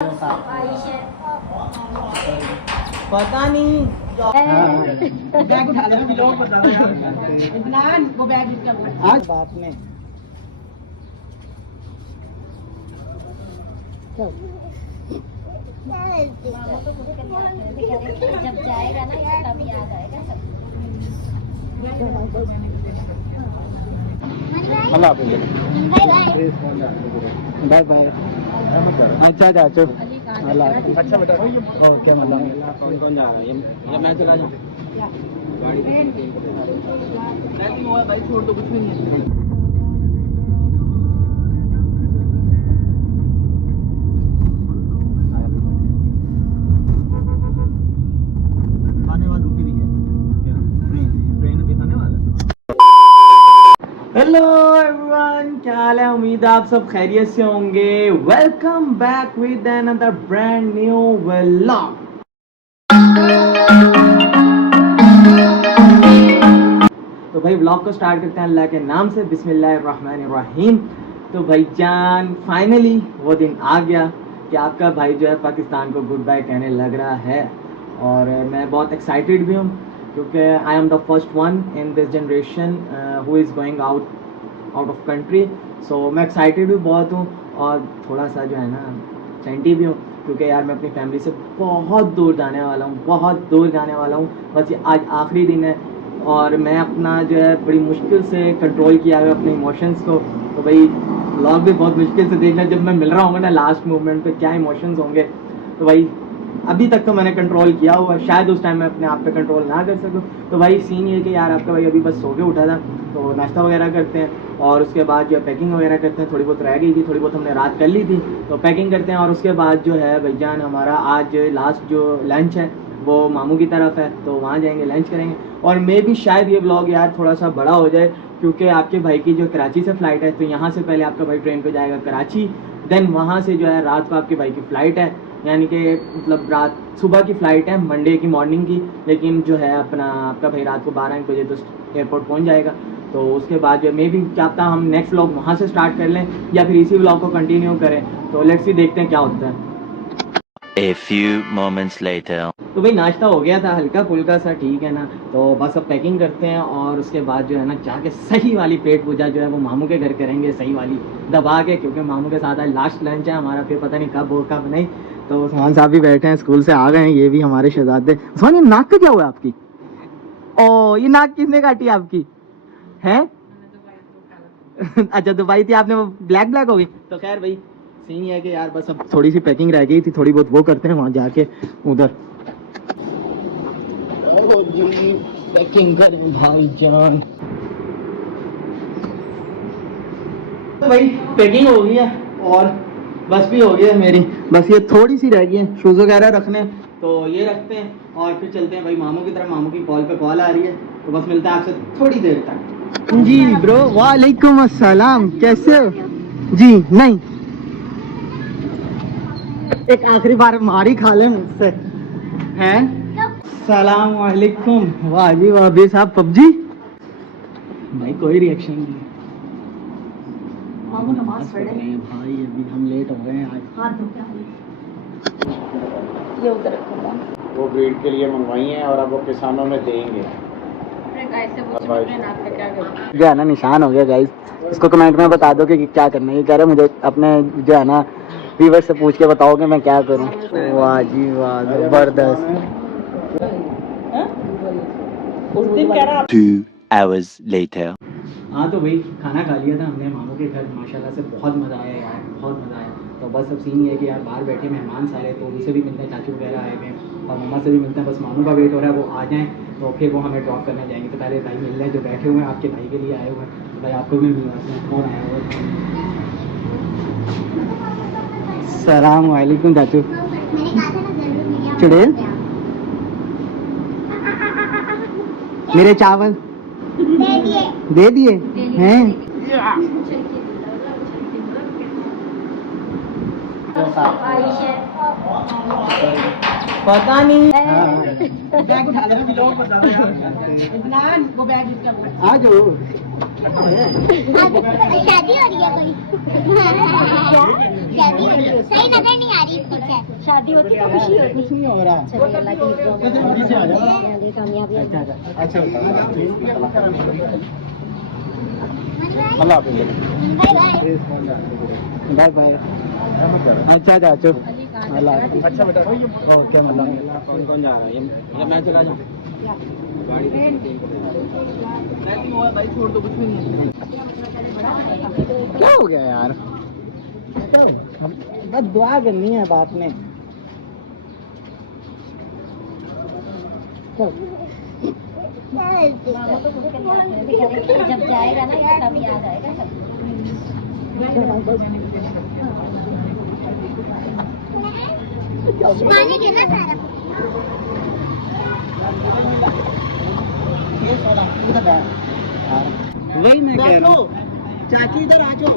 पता नहीं बैग उठा लेना लोग बता दो यार इतना वो बैग इसका आज बाप ने जब जाएगा ना तभी याद आएगा सब। अल्लाह बाय बाय। Bye bye. अच्छा चाचू अल्लाह अच्छा बेटा ओके मतलब कौन कौन जा रहा है ये मैं चला जाऊं गाड़ी भाई छोड़ दो कुछ नहीं है हेलो एवरीवन, क्या हाल है? उम्मीद है आप सब खैरियत से होंगे। Welcome back with another brand new vlog. तो भाई व्लॉग को स्टार्ट करते हैं अल्लाह के नाम से, बिस्मिल्लाहिर्रहमानिर्रहीम। तो भाई जान फाइनली वो दिन आ गया कि आपका भाई जो है पाकिस्तान को गुड बाय कहने लग रहा है और मैं बहुत एक्साइटेड भी हूँ क्योंकि I am the first one in this generation who is going out of country. So मैं एक्साइटेड भी बहुत हूँ और थोड़ा सा जो है ना सेंटी भी हूँ क्योंकि यार मैं अपनी फैमिली से बहुत दूर जाने वाला हूँ, बहुत दूर जाने वाला हूँ। बस ये आज आखिरी दिन है और मैं अपना जो है बड़ी मुश्किल से कंट्रोल किया है अपने इमोशंस को। तो भाई व्लॉग भी बहुत मुश्किल से देखना, जब मैं मिल रहा हूँ ना लास्ट मोमेंट पे क्या इमोशंस होंगे। तो भाई अभी तक तो मैंने कंट्रोल किया हुआ, शायद उस टाइम मैं अपने आप पे कंट्रोल ना कर सकूं। तो भाई सीन ये कि यार आपका भाई अभी बस सो के उठा था, तो नाश्ता वगैरह करते हैं और उसके बाद जो पैकिंग वगैरह करते हैं। थोड़ी बहुत रह गई थी, थोड़ी बहुत हमने रात कर ली थी, तो पैकिंग करते हैं और उसके बाद जो है भैजान हमारा आज लास्ट जो लंच है वो मामू की तरफ है, तो वहाँ जाएंगे लंच करेंगे। और मे भी शायद ये ब्लॉग यार थोड़ा सा बड़ा हो जाए क्योंकि आपके भाई की जो कराची से फ़्लाइट है, तो यहाँ से पहले आपका भाई ट्रेन पे जाएगा कराची, देन वहाँ से जो है रात को आपके भाई की फ़्लाइट है, यानी कि मतलब रात सुबह की फ़्लाइट है मंडे की मॉर्निंग की, लेकिन जो है अपना आपका भाई रात को 12 बजे तो एयरपोर्ट पहुँच जाएगा। तो उसके बाद जो मे भी क्या पता हम नेक्स्ट व्लॉग वहाँ से स्टार्ट कर लें या फिर इसी व्लॉग को कंटिन्यू करें। तो लेट्स सी, देखते हैं क्या होता है। A few moments later. तो भाई नाश्ता हो गया था हल्का फुल्का सा, ठीक है ना। तो बस अब पैकिंग करते हैं और उसके बाद जो है ना जाके सही वाली पेट पूजा जो है वो मामू के घर करेंगे, सही वाली दबा के, क्योंकि मामू के साथ आज लास्ट लंच है हमारा, फिर पता नहीं कब हो कब नहीं। तो उस्मान साहब भी बैठे हैं, स्कूल से आ गए हैं, ये भी हमारे शहजादे। उस्मान ये नाक का क्या हुआ आपकी? ओ ये नाक किसने काटी आपकी है? अच्छा दुबई थी आपने, वो ब्लैक ब्लैक हो गई। तो खैर भाई सीन ये है कि यार बस अब थोड़ी सी पैकिंग रह गई थी, थोड़ी बहुत वो करते हैं वहाँ जाके उधर पैकिंग कर भाई जान। तो भाई पैकिंग हो गई है और बस भी हो गई है मेरी, बस ये थोड़ी सी रह गई है शूज़ वगैरह रखने, तो ये रखते हैं और फिर चलते हैं भाई मामू की तरफ। मामू की कॉल पे कॉल आ रही है, तो बस मिलता है आपसे थोड़ी देर तक। जी ब्रो, वालेकुम अस्सलाम, कैसे हो? जी नहीं, एक आखिरी बार मारी खा ले मुझसे हैं। सलाम वालेकुम। वाह जी वाह बे साहब, पबजी भाई कोई रिएक्शन नहीं। मामू नमाज पढ़ रहे हैं भाई, अभी हम लेट हो गए हैं आज। हाथ धो के ये उधर रखूंगा। वो ब्रीड के लिए मंगवाई हैं और अब वो किसानों में देंगे। जो है ना निशान हो गया गाइस, इसको कमेंट में बता दो कि क्या करना है। ये कह रहे मुझे अपने जो है ना व्यूअर से पूछ के बताओ कि मैं क्या करूं। वाह जी वाह, जबरदस्त। 2 hours later. हाँ तो भाई खाना खा लिया था हमने मामू के घर, माशाल्लाह से बहुत मज़ा आया यार, बहुत मज़ा आया। तो बस अब सीन ये है कि यार बाहर बैठे मेहमान सारे, तो उनसे भी मिलते हैं, चाचू वगैरह आए हुए हैं और मम्मा से भी मिलते हैं। बस मामू का वेट हो रहा है, वो आ जाएँ तो फिर वो हमें ड्रॉप करने जाएंगे। तो पहले भाई मिल रहे हैं जो बैठे हुए हैं, आपके भाई के लिए आए हुए हैं, तो भाई आपको भी मिलना है। कौन आया हुआ है? सलाम वालेकुम चाचू। चुड़ैल मेरे चावल दे दिए हैं। पता नहीं। बैग उठा लेना बिलोंग बता दो यार। इतनान वो बैग इसके ऊपर आ जाओ। शादी हो रही है कोई? शादी हो रही है, सही नजर नहीं आ रही पीछे। शादी होती तो खुशी होती। कुछ नहीं हो रहा। चलो अल्लाह की कामयाबी। अच्छा अल्लाह हाफिज़। Bye bye. अच्छा चाचू अल्लाह अच्छा बेटा ओके मतलब कौन कौन जा रहा है? ये मैं चला जाऊँ गाड़ी हुआ भाई, छोड़ दो, कुछ भी नहीं। क्या हो गया यार? बस दुआ करनी है बाप ने। जब जाएगा ना तब याद आएगा सब। पानी गिरना सारा। वही मैं कह रहा हूँ। चाची इधर आ जाओ।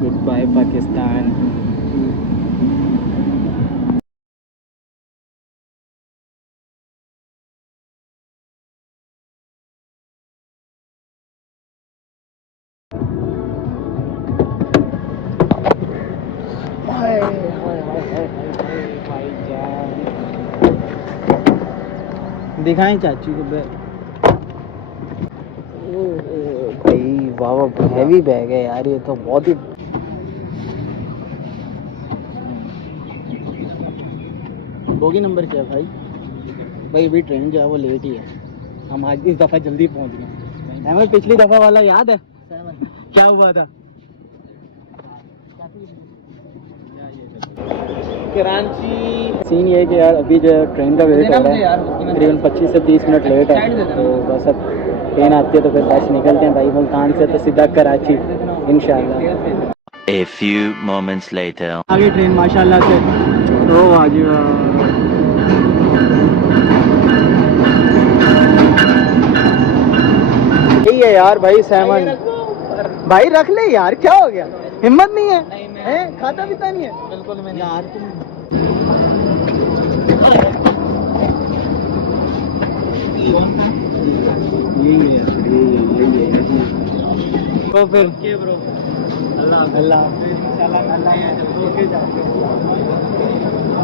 Good bye Pakistan. दिखाएं चाची को बैग। भाई वाह हैवी बैग है यार, ये तो बहुत ही। बोगी नंबर क्या है भाई? भाई अभी ट्रेन जो है वो लेट ही है। हम आज इस दफ़ा जल्दी पहुंच गए। हमें पिछली दफ़ा वाला याद है क्या हुआ था? कराची सीन ये है कि यार अभी जो है ट्रेन का वेट हो रहा है, तकरीबन 25 से 30 मिनट लेट है। तो बस अब ट्रेन आती है तो फिर बस निकलते हैं भाई। मुल्तान से तो सीधा कराची इंशाल्लाह। A few moments later. आगे ट्रेन माशाल्लाह से। ओ आज यही है यार भाई सहमन भाई, रख ले यार, क्या हो गया? हिम्मत नहीं है? हैं? खाता पीता नहीं है? बिल्कुल मैंने यार तुम तो फिर ब्रो। अल्लाह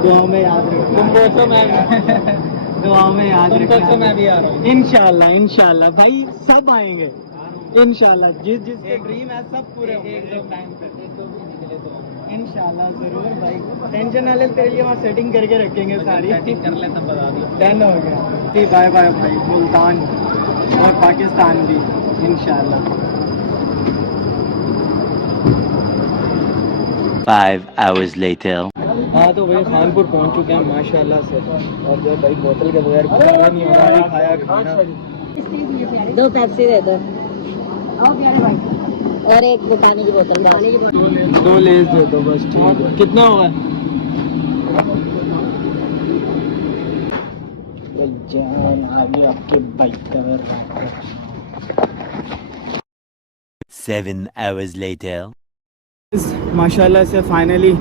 दुआ में याद रखना। तुम दोस्तों मैं दुआ में याद तुम दोस्तों रखना। मैं भी आ रहा हूँ। इंशाल्लाह इंशाल्लाह भाई सब आएंगे इंशाल्लाह। जिसके ड्रीम है सब पूरे होंगे इंशाल्लाह जरूर भाई। टेंशन ना ले, तेरे लिए वहाँ सेटिंग करके रखेंगे सारी। कर ले तब बता दियो। डन हो गया। बाय बाय भाई। मुल्तान और पाकिस्तान भी इंशाल्लाह। 5 hours later. हाँ तो भाई खानपुर पहुँच चुके हैं माशाल्लाह से। और जो भाई बोतल के बगैर गुजारा नहीं हो रहा है खाया खाना। 2 पेप्सी दे दो और एक पानी की बोतल। 2 लेस दे दो बस, ठीक है। कितना हुआ? जान आगे आपके बाइक का। 7 hours later. माशाल्लाह से फाइनली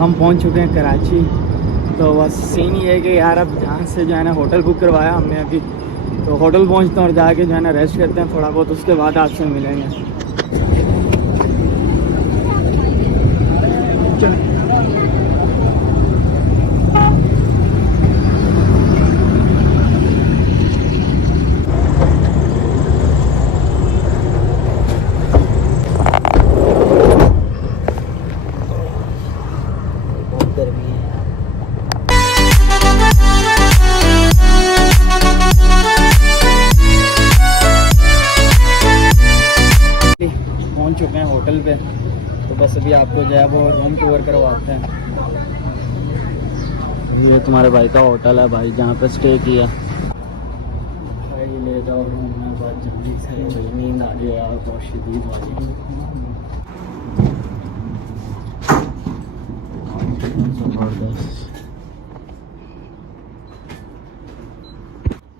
हम पहुंच चुके हैं कराची। तो बस सीन ये है कि यार अब जहाँ से जो है ना होटल बुक करवाया हमने अभी, तो होटल पहुंचते हैं और जाके जो है ना रेस्ट करते हैं थोड़ा बहुत, उसके बाद आपसे मिलेंगे। पहुंच चुके हैं होटल पे तो बस अभी आपको जो है वो रूम टूर करवाते हैं। ये तुम्हारे भाई का होटल है भाई, जहाँ पे स्टे किया भाई। ले जाओ रूम में बहुत जल्दी से, भाई नींद आ रही है यार बहुत शदीद वाली। ज़बरदस्त।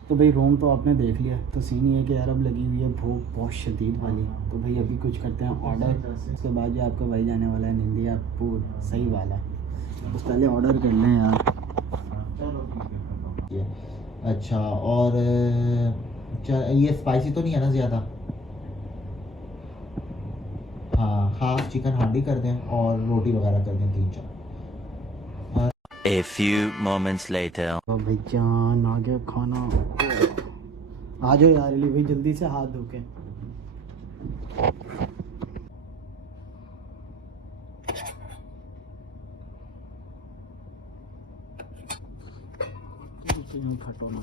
तो भाई रूम तो आपने देख लिया, तो सीन ये है कि यार अब लगी हुई है भूख बहुत शदीद वाली। तो भाई अभी कुछ करते हैं ऑर्डर, उसके बाद जो आपका भाई जाने वाला है निंदियापुर सही वाला। बस पहले ऑर्डर कर लें यार। अच्छा, और ये स्पाइसी तो नहीं है ना ज़्यादा? हाँ, हाफ चिकन हांडी कर दें और रोटी वगैरह कर दें 3-4। A few moments later. तो भाई जान आ गया खाना। आ जाओ यार अली भाई जल्दी से हाथ धो के। फटो ना।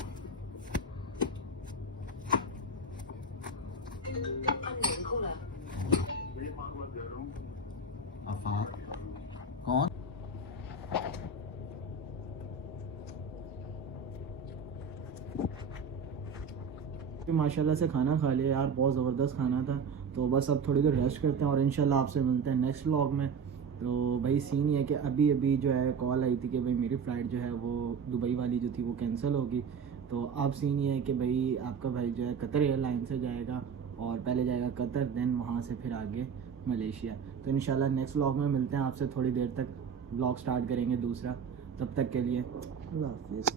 कौन? माशाल्लाह से खाना खा लिया यार, बहुत ज़बरदस्त खाना था। तो बस अब थोड़ी देर रेस्ट करते हैं और इंशाल्लाह आपसे मिलते हैं नेक्स्ट व्लॉग में। तो भाई सीन ये है कि अभी अभी जो है कॉल आई थी कि भाई मेरी फ़्लाइट जो है वो दुबई वाली जो थी वो कैंसिल होगी। तो अब सीन ये है कि भाई आपका भाई जो है कतर एयरलाइन से जाएगा, और पहले जाएगा कतर, देन वहाँ से फिर आगे मलेशिया। तो इंशाल्लाह नेक्स्ट व्लॉग में मिलते हैं आपसे, थोड़ी देर तक व्लॉग स्टार्ट करेंगे दूसरा। तब तक के लिए अल्लाह हाफ़िज़।